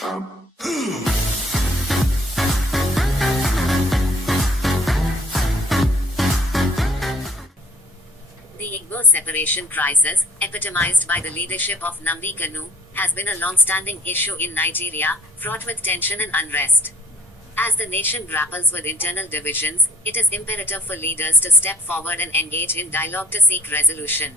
The Igbo separation crisis, epitomized by the leadership of Nnamdi Kanu, has been a long-standing issue in Nigeria, fraught with tension and unrest. As the nation grapples with internal divisions, it is imperative for leaders to step forward and engage in dialogue to seek resolution.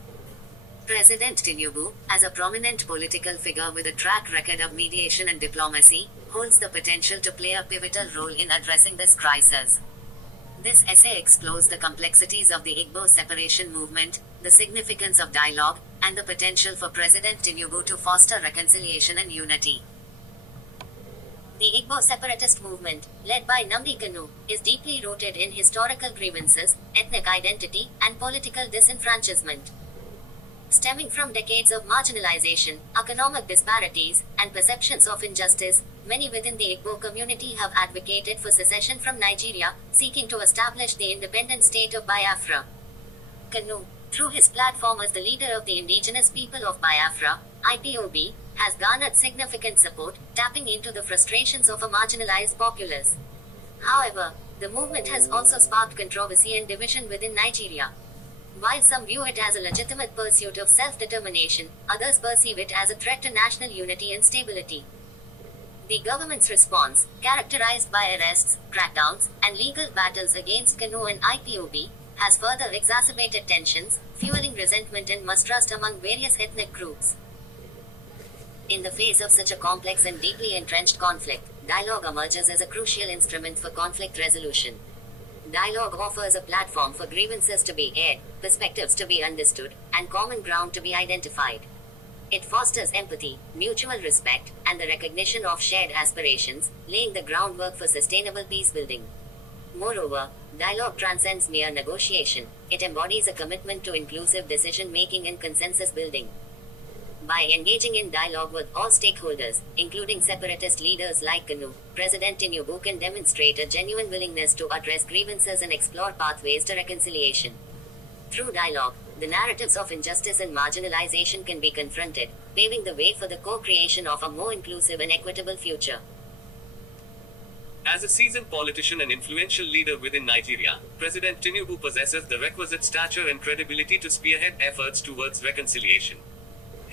President Tinubu, as a prominent political figure with a track record of mediation and diplomacy, holds the potential to play a pivotal role in addressing this crisis. This essay explores the complexities of the Igbo separation movement, the significance of dialogue, and the potential for President Tinubu to foster reconciliation and unity. The Igbo separatist movement, led by Nnamdi Kanu, is deeply rooted in historical grievances, ethnic identity, and political disenfranchisement. Stemming from decades of marginalization, economic disparities, and perceptions of injustice, many within the Igbo community have advocated for secession from Nigeria, seeking to establish the independent state of Biafra. Kanu, through his platform as the leader of the indigenous people of Biafra, IPOB, has garnered significant support, tapping into the frustrations of a marginalized populace. However, the movement has also sparked controversy and division within Nigeria. While some view it as a legitimate pursuit of self-determination, others perceive it as a threat to national unity and stability. The government's response, characterized by arrests, crackdowns, and legal battles against Kanu and IPOB, has further exacerbated tensions, fueling resentment and mistrust among various ethnic groups. In the face of such a complex and deeply entrenched conflict, dialogue emerges as a crucial instrument for conflict resolution. Dialogue offers a platform for grievances to be aired, perspectives to be understood, and common ground to be identified. It fosters empathy, mutual respect, and the recognition of shared aspirations, laying the groundwork for sustainable peace building. Moreover, dialogue transcends mere negotiation. It embodies a commitment to inclusive decision-making and consensus building. By engaging in dialogue with all stakeholders, including separatist leaders like Kanu, President Tinubu can demonstrate a genuine willingness to address grievances and explore pathways to reconciliation. Through dialogue, the narratives of injustice and marginalization can be confronted, paving the way for the co-creation of a more inclusive and equitable future. As a seasoned politician and influential leader within Nigeria, President Tinubu possesses the requisite stature and credibility to spearhead efforts towards reconciliation.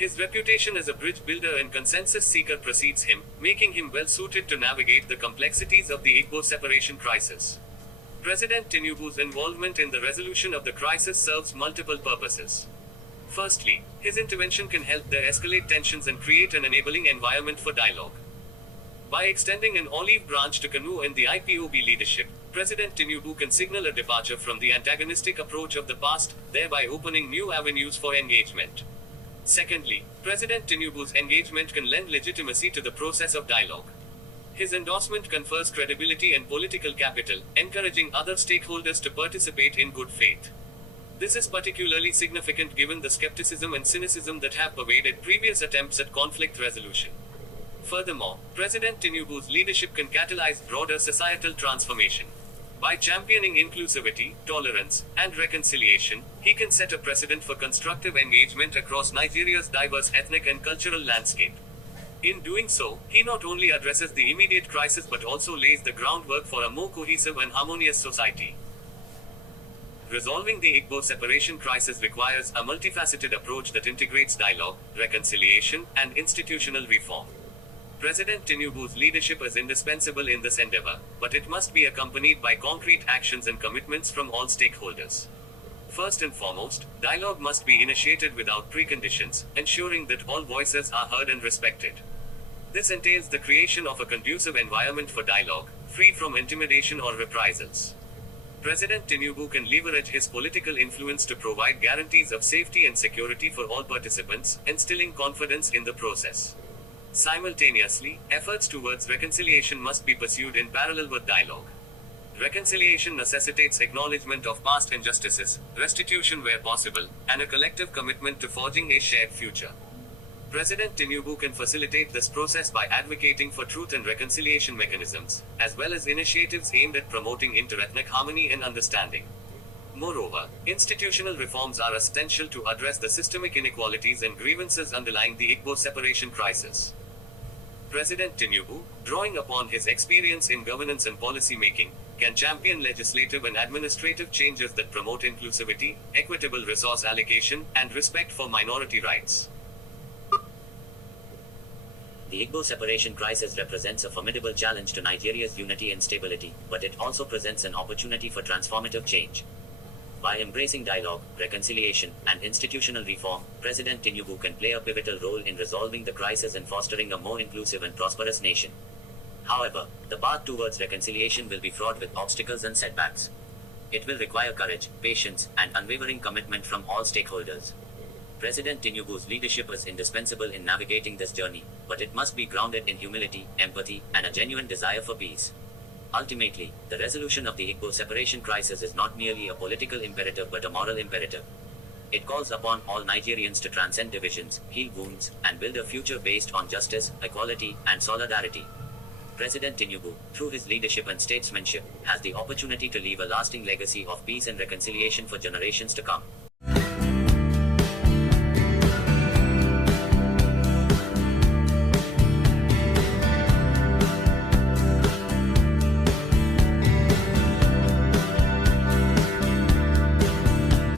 His reputation as a bridge builder and consensus seeker precedes him, making him well suited to navigate the complexities of the Igbo separation crisis. President Tinubu's involvement in the resolution of the crisis serves multiple purposes. Firstly, his intervention can help de-escalate tensions and create an enabling environment for dialogue. By extending an olive branch to Kanu and the IPOB leadership, President Tinubu can signal a departure from the antagonistic approach of the past, thereby opening new avenues for engagement. Secondly, President Tinubu's engagement can lend legitimacy to the process of dialogue. His endorsement confers credibility and political capital, encouraging other stakeholders to participate in good faith. This is particularly significant given the skepticism and cynicism that have pervaded previous attempts at conflict resolution. Furthermore, President Tinubu's leadership can catalyze broader societal transformation. By championing inclusivity, tolerance, and reconciliation, he can set a precedent for constructive engagement across Nigeria's diverse ethnic and cultural landscape. In doing so, he not only addresses the immediate crisis but also lays the groundwork for a more cohesive and harmonious society. Resolving the Igbo separation crisis requires a multifaceted approach that integrates dialogue, reconciliation, and institutional reform. President Tinubu's leadership is indispensable in this endeavor, but it must be accompanied by concrete actions and commitments from all stakeholders. First and foremost, dialogue must be initiated without preconditions, ensuring that all voices are heard and respected. This entails the creation of a conducive environment for dialogue, free from intimidation or reprisals. President Tinubu can leverage his political influence to provide guarantees of safety and security for all participants, instilling confidence in the process. Simultaneously, efforts towards reconciliation must be pursued in parallel with dialogue. Reconciliation necessitates acknowledgement of past injustices, restitution where possible, and a collective commitment to forging a shared future. President Tinubu can facilitate this process by advocating for truth and reconciliation mechanisms, as well as initiatives aimed at promoting interethnic harmony and understanding. Moreover, institutional reforms are essential to address the systemic inequalities and grievances underlying the Igbo separation crisis. President Tinubu, drawing upon his experience in governance and policy making, can champion legislative and administrative changes that promote inclusivity, equitable resource allocation, and respect for minority rights. The Igbo separation crisis represents a formidable challenge to Nigeria's unity and stability, but it also presents an opportunity for transformative change. By embracing dialogue, reconciliation, and institutional reform, President Tinubu can play a pivotal role in resolving the crisis and fostering a more inclusive and prosperous nation. However, the path towards reconciliation will be fraught with obstacles and setbacks. It will require courage, patience, and unwavering commitment from all stakeholders. President Tinubu's leadership is indispensable in navigating this journey, but it must be grounded in humility, empathy, and a genuine desire for peace. Ultimately, the resolution of the Igbo separation crisis is not merely a political imperative but a moral imperative. It calls upon all Nigerians to transcend divisions, heal wounds, and build a future based on justice, equality, and solidarity. President Tinubu, through his leadership and statesmanship, has the opportunity to leave a lasting legacy of peace and reconciliation for generations to come.